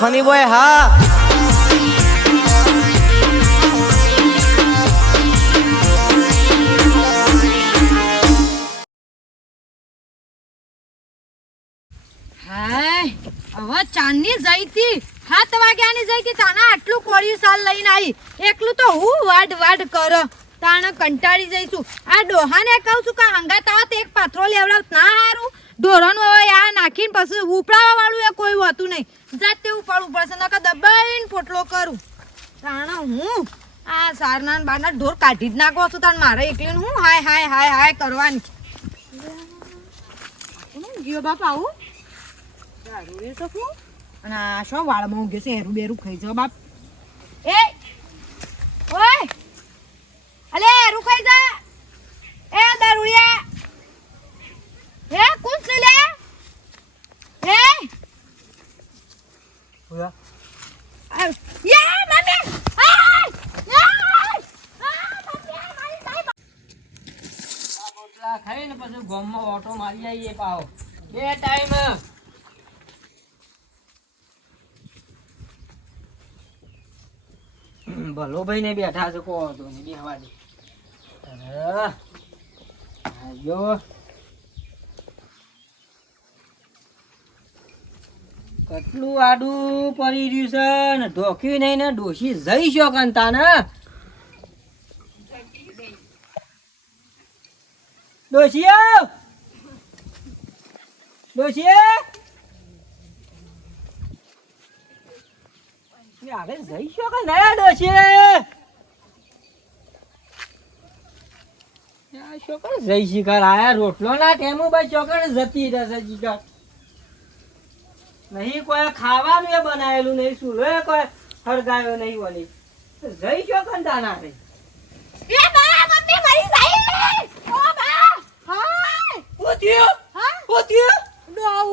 Funny boy હા હવે ચાંદની જઈતી 7 વાગ્યાની જઈતી તાના આટલું કોળિયું સાલ લઈને આવી એકલું તો હું વાડ કર તાણે કંટાળી જઈશું આ ડોહાને કહું છું કે હંગાત આવત એક પાથરો લેવડાવ ના હારું ઢોરનું હવે આ નાખીને પછી ઉપડાવા વાળું એ કોઈ હોતું નહીં જાતે ઉપાડવું પડશે નકર દબાઈને પોટલો કરું તાણે હું આ સારનાન બારના ઢોર કાઢી જ નાખો છું તાણ મારે એકલીને હું હાય કરવાની જીઓ બાપ આવું દારૂ શકું અને આ શું વાળમાં ઊંઘે છે હેરું બેરું ખાઈ જાવ બાપ એ ઓય અલે હેરું ખાઈ જા એ દારૂડિયા હે કોણ છે લે હે ઓયા યા મમ્મી ખાઈને પછી ગોમમાં ઓટો મારી આવીએ પાવ બે ટાઈમ ભલો ભાઈ ને બેઠા છે કો હતો ને બેહવા દે આયો કેટલું આડું પડી રહ્યું છે ને ઢોક્યું નહીં ને ડોશી જઈ શો કંતા ને ડોશિયો આગળ જઈ શો કે નયા ડોશી શોકર જઈ શિકાર આયા રોટલો ના ટેમુ ભાઈ શોકર જતી રહેશે શિકાર નહીં કોઈ ખાવાનું એ બનાવેલું નહીં સુલો કોઈ હળગાયો નહીં વળી જઈ શોકર તાના રે એ બા મમ્મી મરી જાય ઓ બા હાય પોતિયો ડોઉ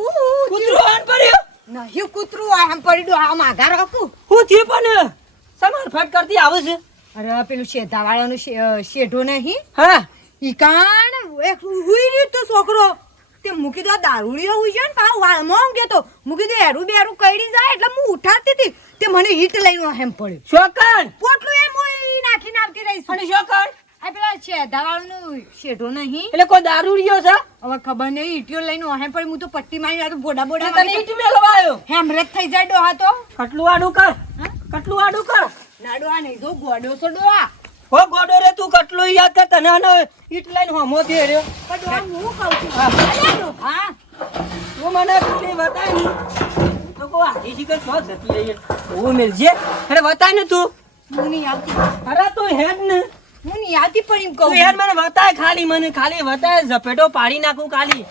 કૂતરો આન પડ્યો નહીં કૂતરું આ હમ પડી ડો આ માગા રાખું હું થયું પણ સમાન ફટ કરતી આવે છે અરે પેલું શેઢા વાળાનું શેઢો નહીં હા ઈ કાણ એક હુઈ રહ્યો તો છોકરો તે મૂકી દો દારૂડિયો હુઈ છે ને પાવ વાળમાં ઊંઘ્યો તો મૂકી દો એરું બેરું કઈડી જાય એટલે હું ઉઠાડતી હતી તે મને હીટ લઈને હેમ પડ્યો શોકર પોટલું એમ હું નાખીને આવતી રહીશ અને શોકર આ પેલા શેઢા વાળાનું શેઢો નહીં એટલે કોઈ દારૂ રહ્યો છે હવે ખબર નહીં ઈટીઓ લઈને હેમ પડી હું તો પટ્ટી મારી આ તો બોડા તને ઈટ મેલવાયો હેમરેજ થઈ જાય ડોહા તો કટલું આડું કર ના ડોહા નહીં જો ગોડો છો ડોહા હો ગોડો રે તું કટલું યાદ કર તને આનો ઈટ લઈને હમો થે રહ્યો પણ ડોહા હું કહું છું હા. અરે ડોહા તું મને કટલી બતાય ને તો કો આધી શીખર સો જતી રહી હું મિલજે અરે બતાય ને તું હું નહીં આવતી અરે તું હેડ ને હું નહીં આવતી પણ એમ તું કહું યાર મને બતાય ખાલી બતાય ઝપેટો પાડી નાખું ખાલી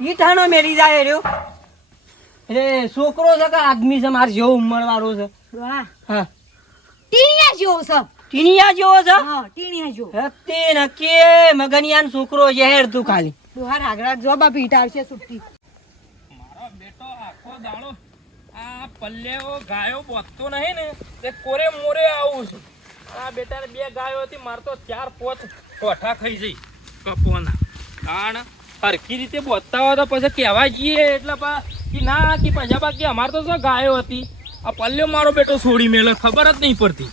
ઈઠાનો મેલી જાય રહ્યો એટલે છોકરો છે કે આદમી છે માર જેવો ઉંમર વાળો છે ડોહા હા ટીણિયા જેવો છે ટીનિયા જેવો છે હા ટીણિયા જેવો હતે નકે મગનિયાન છોકરો છે હેડ તું ખાલી ડોહા રાગડા જો બાપ ઈટ આવશે સુટ્ટી મારો બેટો આખો દાડો આ પલ્લેઓ ગાયો બોતતો નહીં ને તે કોરે મોરે આવું છું આ બેટાને 2 ગાયો હતી માર તો 4-5 કોઠા ખાઈ જઈ કપોના આણ હરખી રીતે બોતતા હોય તો પછી કહેવા જઈએ એટલે કે ના કે પછી બાકી અમાર તો શું ગાયો હતી આ પલ્લ્યો મારો બેટો છોડી મેલો ખબર જ નહીં પડતી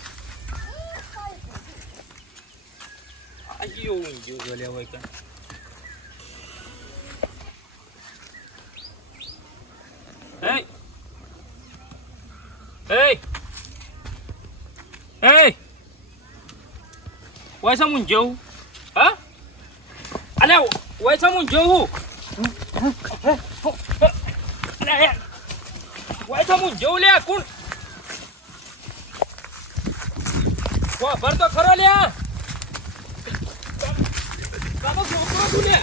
Why someone Joe? Huh? Hello, why someone Joe? Why someone Joe le kun? Wa bar to kharo le. Kamu છોકરો તું લે.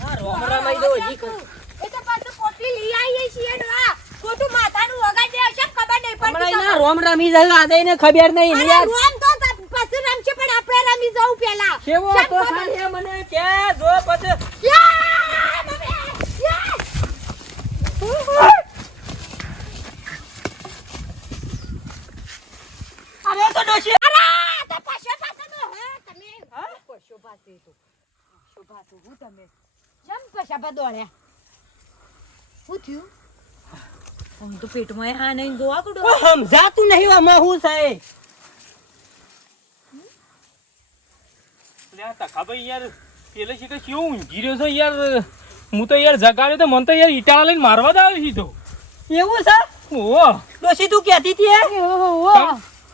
હા રોમરામાઈ દો જી કો એ તો પાછું પોટલી લઈ આવી છીએ ડોહા ખોટું માથાનું વગાડ દે છે ખબર નહીં પડતી હમણાં ના રોમ રમી જાય આદેને ખબર નહીં અરે યાર રોમ તો પાછું રમશે પણ આપણે રમી જવું પેલા કેવો તો ખાલી એ મને કે જો પછી યા મમ્મી યા અરે તો ડોશી અરે તો પાછો તો હે તમે પાછો પાસે તો હું તમે જમ પછા પર દોડ્યા શું થયું આમ તો પેટમાં હા નહીં જોવા કુડો ઓ સમજાતું નહીં આમાં હું છે લે આ તખાભાઈ યાર પેલે છે કે કેવું ઊંઘી રહ્યો છે યાર હું તો યાર જગાડ્યો તો મને તો યાર ઈટાળા લઈને મારવા જ આવ્યો સીધો એવું છે ઓહો ડોશી તું કહેતી હતી હે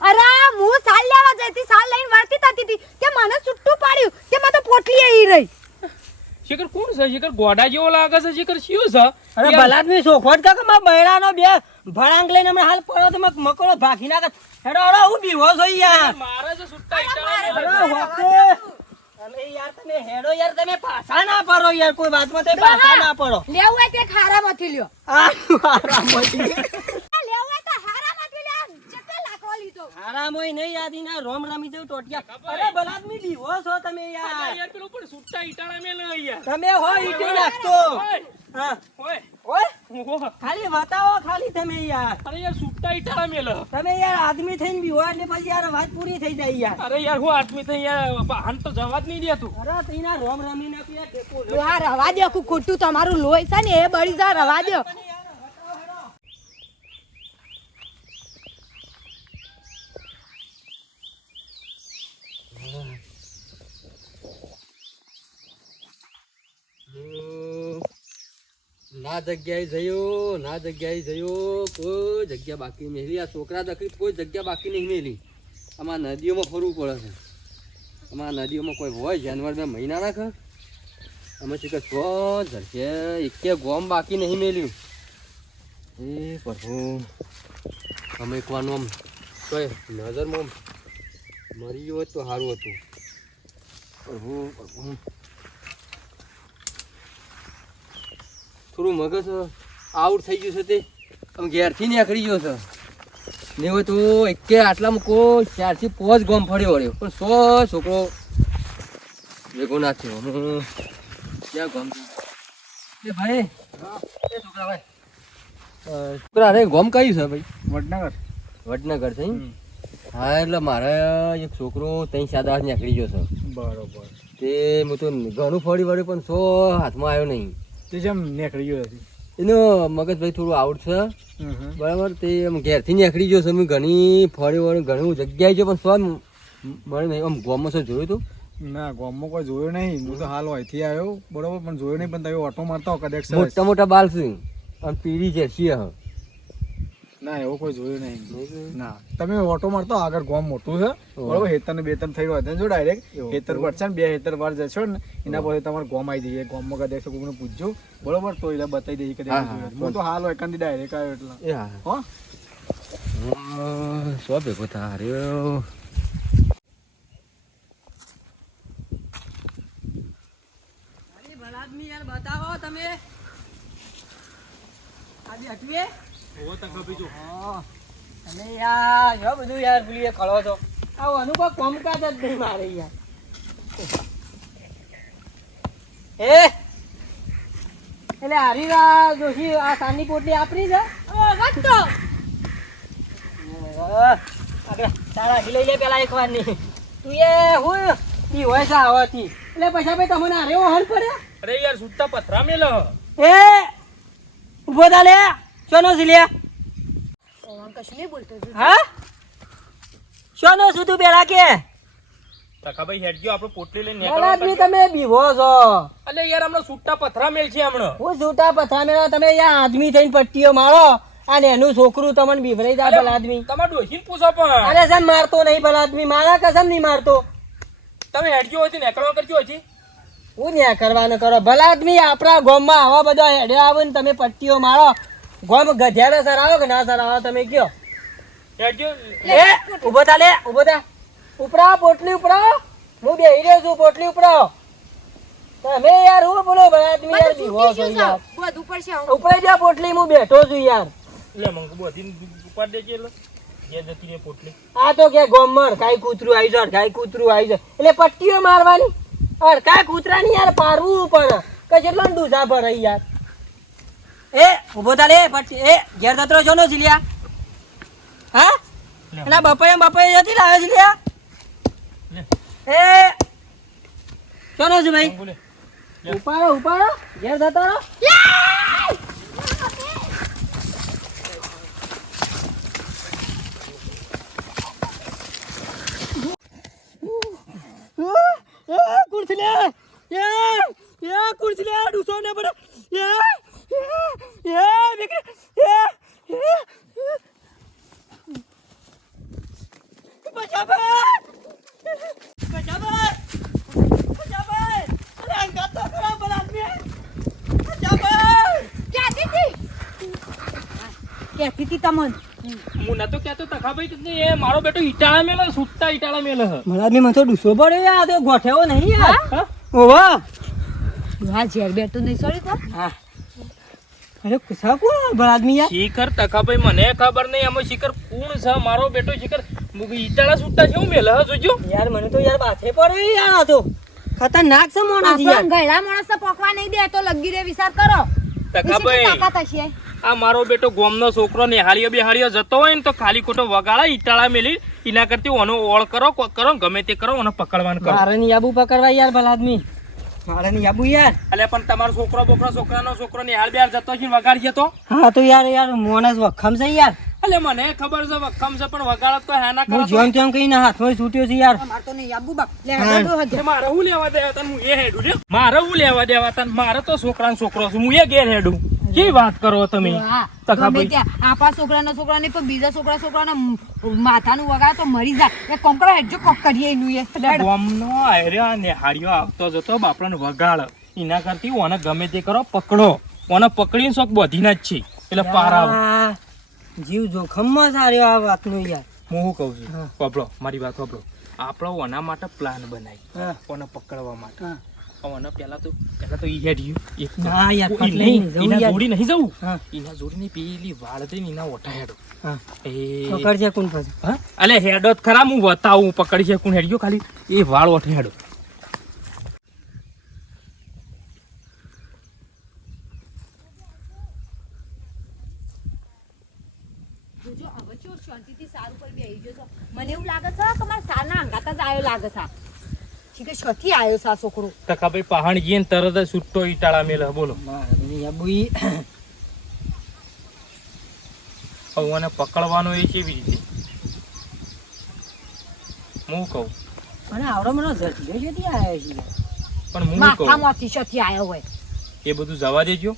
અરે હું સાલ લેવા જઈ હતી સાલ લઈને વળતી થતી હતી કે મને છૂટું પાડ્યું કે મને તો પોટલી આવી રહી શેખર કોણ છે શેખર ગોડા જેવો લાગે છે શેખર શું છે અરે બલાદમી સોખવટ કા કે મારા બૈરાનો બે ભડાંગ લઈને હમણાં હાલ પડ્યો તો મકડો ભાગી નાખે હેડો હેડો હું બીવો છો યાર મારા જે સુટ્ટા ઈટાળા અરે હોકે અરે યાર તમે હેડો યાર તમે પાછા ના પડો યાર કોઈ વાતમાં તે પાછા ના પડો લેવું હોય તે ખારામાંથી લ્યો આ આરામથી લેવું હોય તો હારામાંથી લ્યો જેટલા લાખો લીધો આરામોય નહીં યાદીના રોમ રમી જવું ટોટિયા અરે બલાદમી બીવો છો તમે યાર યાર પેલો પણ સુટ્ટા ઈટાળા મેલે યાર તમે હો ઈટી નાખતો હા ઓય ઓય ઓહો ખાલી બતાવો ખાલી તમે યાર અરે યાર સુટ્ટા ઈટાળા મેલે તમે યાર આદમી થઈને બીવો એટલે પછી યાર વાત પૂરી થઈ જાય યાર અરે યાર હું આદમી થઈ યાર હાન તો જવા જ નહીં દેતું અરે તઈના રોમ રમી ના પીયા ટેકો તો આ રવા દે આખું ખોટું તમારું લોહી છે ને એ બળી જા રવા દો ના જગ્યાએ જયો ના જગ્યાએ જયો કોઈ જગ્યા બાકી નહીં આ છોકરા દખી કોઈ જગ્યા બાકી નહીં મેલી આમાં નદીઓમાં ફરવું પડે છે આમાં નદીઓમાં કોઈ હોય જાનવર બે મહિના રાખે અમે છે કે છો ઝરકે એકે ગોમ બાકી નહીં મેલ્યું એ પ્રભુ અમે એકવાનું આમ કોઈ નજરમાં મરી ગયો હોત તો સારું હતું પ્રભુ પ્રભુ થોડું મગજ આઉટ થઈ ગયું છે તે આમ ઘેરથી નીકળી ગયો છે ને હોય તો એકે આટલામાં કોઈ 4 થી 5 ગોમ ફર્યો વળ્યો પણ 100 છોકરો ભેગો ના થયો ક્યાં ગોમ એ ભાઈ એ છોકરા ભાઈ છોકરા અરે ગોમ કયું છે ભાઈ વડનગર વડનગર છે એમ? હા એટલે મારે એક છોકરો 3-4 દાસ નીકળી ગયો છે બરોબર તે હું તો ઘણું ફરી વળ્યું પણ 100 હાથમાં આવ્યો નહીં તે જેમ નીકળી ગયો હતી એનો મગજ ભાઈ થોડું આઉટ છે બરાબર તે આમ ઘેરથી નીકળી ગયો છે અમે ઘણી ફરી વળી ઘણી જગ્યાએ ગયો પણ શું મળે નહીં આમ ગોમમાં શું જોયું તું ના ગામમાં કોઈ જોયું નહીં હું તો હાલ અહીંથી આવ્યો બરોબર પણ જોયું નહીં પણ તમે ઓટો મારતા હો કદાચ મોટા મોટા બાલ છે અને પીળી જર્સી હ ના એવું કોઈ જોયું નહીં ના તમે ઓટો મારતા હો, આગળ ગામ મોટું છે બરોબર હેતર ને બેતર થઈ રહ્યો જો ડાયરેક્ટ હેતર પડશે ને 2 હેતર વાર જશો ને એના પછી તમારે ગામ આવી જઈએ ગામમાં કદાચ કોઈને પૂછજો બરોબર તો એટલે બતાવી દઈએ કદાચ હું તો હાલ એકાંદી ડાયરેક્ટ આવ્યો એટલે એ હા હો સો ભેગો થા રહ્યો બલાદમી યાર બતાવો તમે આજે હટવીએ ઓ તક બીજો અને યાર જો બધું યાર ભૂલીએ ખળો તો આવું અનુભવ કોમકાજ જ નહીં મારે યાર એટલે હરીરા જોશી આ સાની પોટલી આપણી છે વખતો આગળ તારા લઈ લે પેલા એકવાર ની તું એ હું ઈ હોય છે આવવાથી એટલે પછી ભાઈ તમને હારે હલ પડ્યા અરે યાર સુટ્ટા પથરા મેલે એ ઉભો થા લે ચોનો છે લે કશું નહીં બોલતો હા ચોનો છું તું પેલા કે તખાભાઈ હેડ ગયો આપણે પોટલી લઈને બલાદમી તમે બીવો છો અલે યાર હમણાં સુટ્ટા પથરા મેલ છે હમણાં હું છૂટા પથરા મેળા તમે યા આદમી થઈને પટ્ટીઓ મારો અને એનું છોકરું તમને બીવરાઈ દા બલાદમી તમારે ડોશીને પૂછો પણ અરે સમ મારતો નહીં બલાદમી મારા કસમ નહીં મારતો તમે હેડ ગયો હતી નેકળવા કરજો હજી હું ન્યા કરવાનું કરો બલાદમી આપણા ગામમાં આવા બધા હેડે આવે ને તમે પટ્ટીઓ મારો ગામ ગધેડા સરાવો કે ના સરાવો તમે કયો હેડ ગયો એ ઉભો થા લે ઉભો થા ઉપડા પોટલી ઉપડા હું બેહી રહ્યો છું પોટલી ઉપડાવો તમે યાર હું બોલો બલાદમી યાર બીવો છો યાર બધું પડશે ઉપડે જા પોટલી હું બેઠો છું યાર લે મંગુ બધી ઉપાડ દેજે એટલે જે જતી રે પોટલી આ તો કે ગોમર કાઈ કૂતરું આવી જાય કાઈ કૂતરું આવી જાય એટલે પટ્ટીઓ મારવાની અર કાઈ કૂતરાની યાર પારવું પણ કે જેટલો ડૂસા ભરાઈ યાર એ ઉભો થા લે પટ્ટી એ ઘેર દતરો છો નો જીલ્યા હા એના બપાએ જતી લાવે જીલ્યા એ ચોનો છે ભાઈ મંગુ લે ઉપાડો ઘેર જતો રહો કુર્સી લે ડૂસો ને બરે વિક્રમ કહેતી હતી તમન હું નતો કહેતો તખાભાઈ કે એ મારો બેટો ઈટાળા મેલે સુટ્ટા ઈટાળા મેલે હ મને મને તો ડૂસો પડે યાર તો ગોઠેવો નહીં યાર હા? ઓવા હા ઝેર બેઠો નહીં સોરી તો હા અરે કુસા કોણ ભલા આદમી યાર શિખર તખાભાઈ મને ખબર નહીં આમાં શિખર કોણ છે મારો બેટો શિખર ઈટાળા સુટ્ટા છે હું મેલે હ જોજો યાર મને તો યાર બાથે પડે યાર આ તો ખતરનાક છે મોણા યાર ગયડા માણસ તો પોકવા નહીં દે તો લગી રે વિચાર કરો તખાભાઈ તાકાત હશે આ મારો બેટો ગોમનો છોકરો નિહાળીઓ બિહાળીઓ જતો હોય ને તો ખાલી ખોટો વગાડા ઈટાળા મેલી એના કરતી ઓનો ઓળ કરો કોક કરો ગમે તે કરો ઓને પકડવાનું કરો મારે ની આબુ પકડવા યાર ભલા આદમી મારે ની આબુ યાર અલે પણ તમારો છોકરો બોકરો છોકરાનો છોકરો નિહાળ બિહાર જતો છે વગાડશે તો હા તો યાર મોણસ વખમ છે યાર અલે મને ખબર છે વખમ છે પણ વગાડત તો હેના કરો હું જેમ તેમ કહીને હાથમાં છૂટ્યો છે યાર માર તો નહીં આબુ બાપ લે હા. હેડો હજે. મારે હું લેવા દેવા તને હું એ હેડું લ્યો મારે હું લેવા દેવા તને મારે તો છોકરાનો છોકરો છું હું એ ઘેર હેડું કેવી વાત કરો તમે હા, તખાભાઈ. ગમે ત્યાં આપા છોકરાને પણ બીજા છોકરાના માથાનું વગાડે તો મરી જાય એ કોમ કરો હેડજો કોક કરીએ એનું એ હેડો. ગોમનો આયર્યો નિહાળીઓ આવતો જતો બાપરાને વગાડ એના કરતી ઓને ગમે તે કરો પકડો ઓને પકડીને શોખ બધીના જ છે એટલે પાર આવે આ જીવ જોખમમાં સાર્યો આ વાતનો યાર હું શું કહું છું હા. પબડો મારી વાત પબડો આપણે ઓના માટે પ્લાન બનાવી હા. ઓને પકડવા માટે હા. ઓને પહેલા તો ઈ હેડ્યું એક તો. ના યાર, ઈ ફટ નહીં, લઈને જવું એના યાર. જોડી નહીં જવું હા. એના જોડીની પેલી વાળ હતી ને એના ઓઠા હેડો હા એ પકડજે કોણ પછી હા અલે હેડો જ ખરા હું બતાવું પકડી છે કોણ હેડ્યો ખાલી એ વાળ ઓઠે હેડો જોજો હવે ચો શાંતિથી સારું પર બેહી જજો મને એવું લાગે છે કે મારા સારના અંગાત જ આવ્યો લાગે છે ઠીક છે છથી આવ્યો છે આ છોકરો તકાભાઈ પહાણ ગઈ ને તરત જ છૂટો ઈટાળા મેલે બોલો મારે ની આબુ ઈ હવે ઓને પકડવાનો એ કેવી રીતે હું કહું અને આવડો મને ઝડપી જતી આવ્યો છે યાર. પણ હું કહું માથામાંથી છથી આવ્યો હોય એ બધું જવા દેજો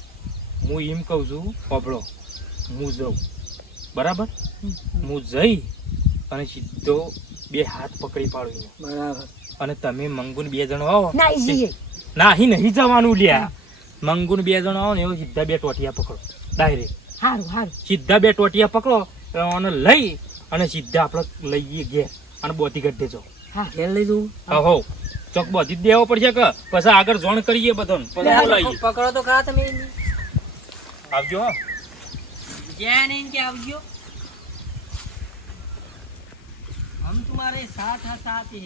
હું એમ કહું છું પબડો હું જાઉં બરાબર હું જઈ અને સીધો બે હાથ પકડી પાડું એને. બરાબર અને તમે મંગુન બે જણો આવો નાઈ જઈએ નાહી નહીં જવાનું લ્યા મંગુન બે જણો આવો ને એવો સીધા બે ટોટિયા પકડો ડાયરેક્ટ હારું હારું સીધા બે ટોટિયા પકડો અને લઈ અને સીધા આપણે લઈએ ઘેર અને બોતી કરી દેજો ઘેર લઈ જવું હો ચોક બોતી જ દેવો પડશે કે પછી આગળ જોણ કરીએ બધો પછી બોલાવીએ પકડો તો ખરા તમે આવજો હો જ્યાં નહીં કે આવજો हम तुम्हारे साथ हैं साथ ही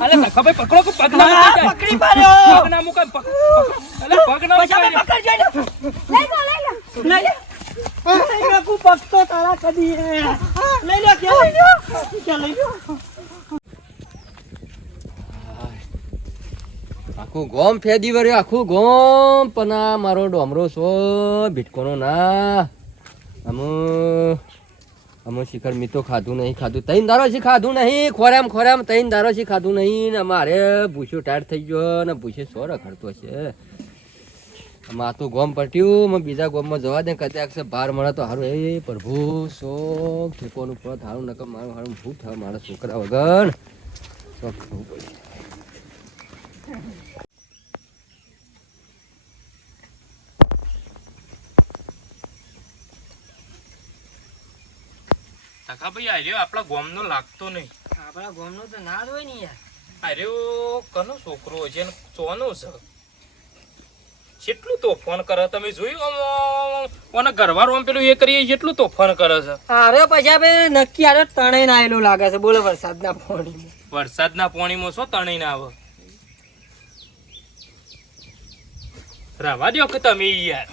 અલે ખબર પકડો કે પગ ના મુકાય જાય. પકડી પાડ્યો પગ ના મુકાય અલે પગ ના પછી અમે મુકાય પકડજો ને લઈ લે મેકુ પકતો તારા કદી લઈ લો કે લઈ લો આખું ગોમ ફેદી વર્યો આખું ગોમ પણ આ મારો ડોમરો છો ભીટકોનો ના અમુ શિખર મી તો ખાધું નહીં તૈન દારો શી ખાધું નહીં ખોરામ તૈન દારો શી ખાધું નહીં ને મારે ભૂસ્યો ટાયર થઈ ગયો ને ભૂસે સો રખડતો છે આમાં તો ગોમ પટ્યું બીજા ગોમમાં જવા દે કદાચ છે બાર મળે તો સારું એ પ્રભુ શોખ ઠેકોનું પદ સારું નકર મારું સારું ભૂ થાય મારા છોકરા વગર શોખ થવું પડે તકાભાઈ આર્યો આપણા ગોમનો લાગતો નહીં આપણા ગામનો તો ના જ હોય ને યાર આર્યો કનો છોકરો છે ને ચોનો છે કેટલું તોફાન કરે તમે જોયું અને ઘરવાળો આમ પેલું એ કરીએ કેટલું તોફાન કરે છે અરે પછી આપણે નક્કી આરે તણાઈને આવેલું લાગે છે બોલો વરસાદના પાણીમાં વરસાદના પાણીમાં શું તણીને આવે રવા દો કે તમે યાર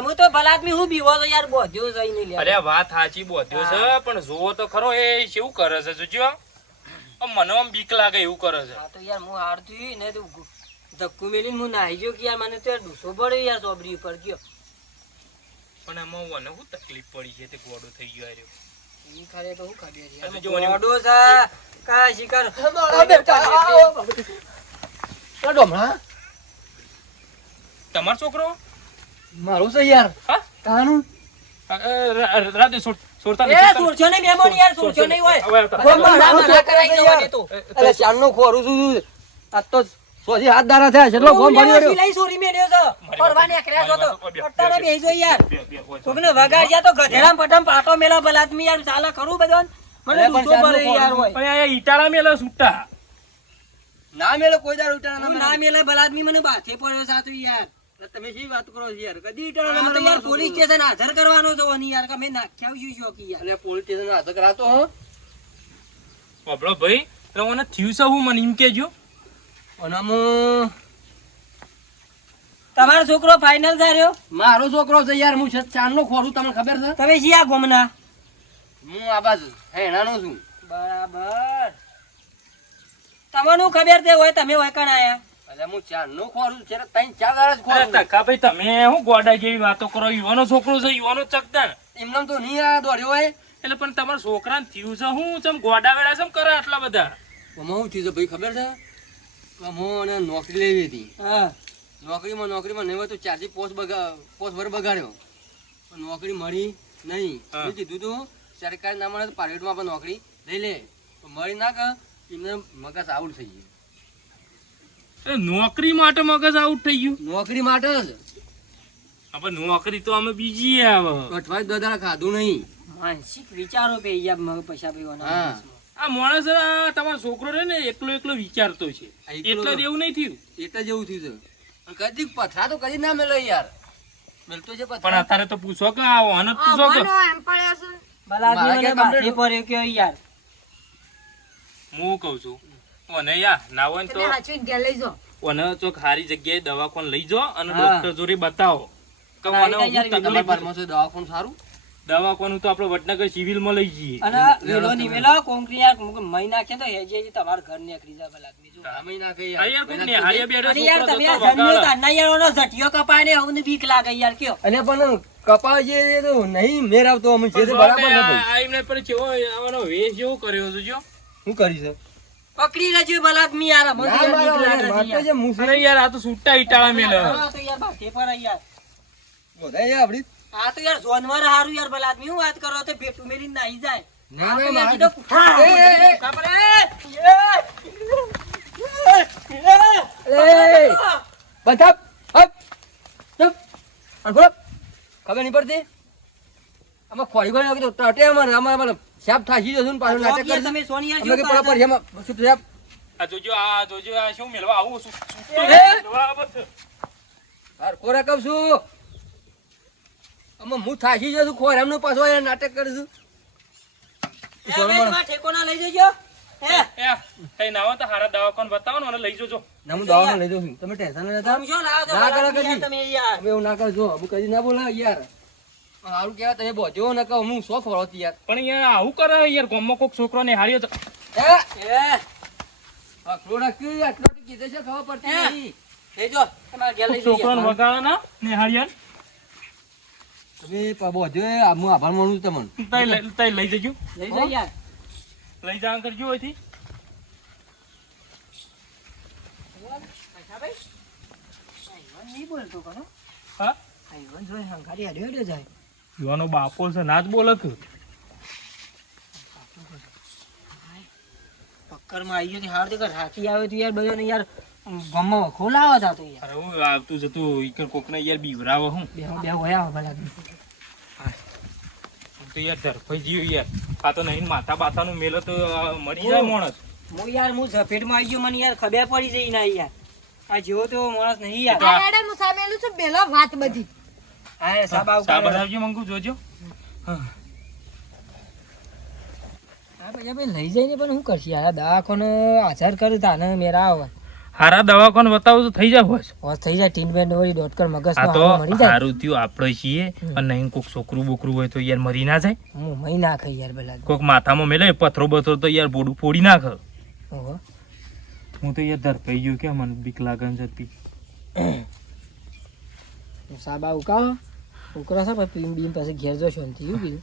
હું તો ભલા આદમી હું બીવો તો યાર બોધ્યો જઈને લે અરે વાત સાચી બોધ્યો છે પણ જોવો તો ખરો એ કેવું કરે છે જોજો મને આમ બીક લાગે એવું કરે છે. આ તો યાર હું હારતું ને તો ધક્કુ મેલીને હું નાહી ગયો કે યાર મને તો યાર ડૂસો પડ્યો યાર સોબરી ઉપર ગયો. પણ એમાં મને શું તકલીફ પડી છે તે ગોડો થઈ ગયો હાર્યો. ઈ ખરે તો હું ખબર આ તો યાર જો મને- ગોડો છે કા શિકાર તમારો છોકરો મારું છે યાર હા કાનું રાધે છોડતા એ નહીં, સોરછો નહીં મેમોન યાર સોરછો નહીં હોય હવે આવતા. ગોમમાં ના કરાઈ જવાની તો અરે ચાંદનો ખોરું છું આ તો સોજી હાથ દારા થયા છે એટલો ગોમ ભરી રહ્યો લઈ સોરી મેલ્યો છે પરવાને એકર્યા છો તો બે, પટ્ટાને બે, બેહી જો યાર બે, બે, હોય છે. કોકને વગાડ્યા તો ગધેડામ પટમ પાટો મેલા ભલા આદમી યાર ચાલે ખરું બધું મને અરે પણ દૂધો ભરે ચાંદનું યાર હોય પણ આ ઈટાળા મેલો છૂટા. ના મેલો કોઈ દારૂ ઉટાણા તું ના મેલા ભલા આદમી મને બાથે પડ્યો સાતું યાર તમે શી વાત કરો છો યાર કદી આ તો યાર પોલીસ સ્ટેશન હાજર કરવાનો છો અને યાર કે મેં નાખ્યા આવશું શોકી યાર એટલે પોલીસ સ્ટેશન હાથ કરાતો હો બાબડો ભાઈ એટલે મને થયું છે હું મને એમ કેજો. અને હું તમારો છોકરો ફાઇનલ થયો મારો છોકરો છે યાર હું ચાંદનો ખોરું તમને ખબર છે તમે જીયા ગોમના હું આ બાજુ હેણાનો છું બરાબર તમને ખબર તે હોય તમે હોય કણ આયા એટલે હું ચાંદનો ખોરું છે 3-4 દાડા જ અરે ખોરું તકા ભાઈ તમે શું ગોડા જેવી વાતો કરો? યુવાનો છોકરો છે યુવાનો ચકદાર. એમને તો નહીં આ દોડ્યો હોય એટલે પણ તમારા છોકરાને થયું છે હું ચમ ગોડા વેડા ચમ કરે આટલા બધા? આમાં શું થયું છે ભાઈ ખબર છે કે મને નોકરી લેવી હતી હા નોકરીમાં નહીં હોય તો ચારથી પોસ્ટ ભર બગાડ્યો પણ નોકરી મળી નહીં હા. મેં કીધું તું સરકાર ના મળે તો પ્રાઇવેટમાં પણ નોકરી લઈ લે તો મળી ના કે એમને મગજ આઉટ થઈ ગયું એ નોકરી માટે મગજ આઉટ થઈ ગયું. નોકરી માટે જ હવે નોકરી તો અમે બીજી આવે. અઠવાડિયે દાદા ખાધું નહીં માનસિક વિચારો પે યાર મગ પૈસા પીવાના હા. આ માણસ આ તમારો છોકરો રે ને એકલો વિચારતો છે આ એકલો એટલે જ એવું નહીં થયું. એટલે જ એવું થયું છે કદી પથરા તો કદી ના મેલો યાર મેલતો છે પણ પથરા અત્યારે તો પૂછો કે આ વાહન જ પૂછો કે આવવાનો એમ પડ્યો છે ભલા આદમી મારા મને ક્યાં બાથે complete? પડ્યો કે યાર હું કઉ છું ઓને યાર ના હોય ને તમે તો હાચવીને ઘેર લઈ જાઓ. ઓને ચોક હારી જગ્યાએ દવાખાને લઈ જાઓ અને હા. ડોક્ટર જોડે બતાવો કે હા, ઓને એ હું યાર તકલીફ તમારા બારમાં છે દવાખાનું સારું દવાખાનું તો આપણે વડનગર સિવિલમાં લઈ જઈએ. અને વેલો નિવેલો કોંકરી યાર મહી નાખે તો હેજે તમાર ઘર નીકળી જાય ભલા આદમી જો અમે ના કહીએ આ યાર કોક નેહાળીયા બેઠા અને યાર છોકરા તમે જતા આ જન્મ્યો વગાડે. તારના યાર ઓનો ઝટિયો કપાય ને હવે બીક લાગે યાર કયો અને પણ કપા જે તો નહીં મેર આવતો અમે જે તે બરાબર છે ભાઈ આ એમને પર કેવો આવવાનો વેશ જેવો કર્યો છે જો. શું કરી છે પકડી લેજો ભલા આદમી યાર મને ના યાર મારો બીક લાગે યાર, છે મારતો યાર. છે મું અરે યાર આ તો છૂટા ઈટાળા મેલે. આ તો યાર બાથે પડે યાર બધા યાર આપડી આ તો યાર જોનવર હારું યાર ભલા આદમી હું વાત કરો તો ભેટું મેલીને નાહી જાય ના આ તો ના યાર માર સીધો કુઠા. એ, એ, એ. ખબર એ, બધા હપ ચપ અડફો ખબર નહીં પડતી આમાં ખોરી ખોરી નાખી દો ટટે અમારે સાપ થાશી જશું ને પાછું નાટક યાર કરશું તમે સોનિયા અમે કે શું પડા પર છે એમાં શું સાહેબ આ જોજો આ શું મેલવા આવું છૂટો એ! મેલવા આવે છે. હાર ખોરા કહું છું આમાં હું થાશી જશું ખોરામનું પાછું અહીંયા નાટક કરીશું ઠેકો ના લઈ જજો હે એ કઈ ના હોય તો હારા દવાખાને બતાવો ને અને લઈ જજો. ના હું દવાખાને લઈ જઉં છું તમે ટેન્શન ન લેતા સમજો લાવો તો ના ભલા કરો આદમી યાર કદી. તમે યાર અમે એવું ના કરજો અમે કદી ના બોલા યાર સારું કહેવાય તમે બોજો ન કહો હું સો ફળો હતી યાર પણ યાર આવું કરે યાર ગામમાં કોક છોકરો ને હાર્યો તો એ એ આટલો રાખ્યો યાર, આટલો તો કીધે છે ખબર પડતી હે? નહીં લેજો તમારા ઘેર લઈ જજો છોકરાને વગાડે ના ને હાર્યા તમે બોજો હું આભાર માનું છું તમને તઈ લઈ જજો લઈ જજો યાર લઈ જા કરજો અહીંથી. પૈસા ભાઈ આઈવન નહીં બોલતો કરો હા આઈવન જોઈ હંકારી હડ્યો હડ્યો જાય યુવાનો બાપો છે ના જ બોલે કે પક્કરમાં આવી ગયો હાર તો હાથી આવે તો યાર બધાને યાર ગમો ખોલાવા થતો યાર અરે હું આવતું જતું ઈકર કોકને યાર બીવરાવે હું બે હોયા ભલા તો યાર ધરફઈ જીવ યાર આ તો નહીં માથા બાથાનું મેલો તો મરી જાય માણસ. હું ઝપેટમાં આવી ગયો મને યાર ખબર પડી જઈ ના યાર આ જેવો તેવો માણસ નહીં યાર હા. આ એડે હું સામેલું છું બેલો વાત બધી હા સાબ આવ સા બનાવજો મંગુ જોજો. હા ભાઈ ભાઈ લઈ જઈને પણ શું કરશે યાર દવાખાનો હાજર કરે તાને મેરા આવે હારા દવાખાને બતાવું તો થઈ જાય બસ. હોશ થઈ જાય ટીન બેન્ડ વળી ડોટકર મગજ આ તો મરી જાય હારું થયું આપણે છીએ અને નહીં કોક છોકરું બોકરું હોય તો યાર મરી ના જાય. હું મહી નાખે યાર પેલા કોક માથામાં મેલે પથરો બથરો તો યાર બોડું ફોડી નાખે. ઓહો. હું તો યાર ધરપાઈ ગયો કે મને બીક લાગે છે જતી. સાબા ઉકાળો ઉકળો છે પછી પીમ બીમ પછી ઘેર જો શાંતિ એવું કીધું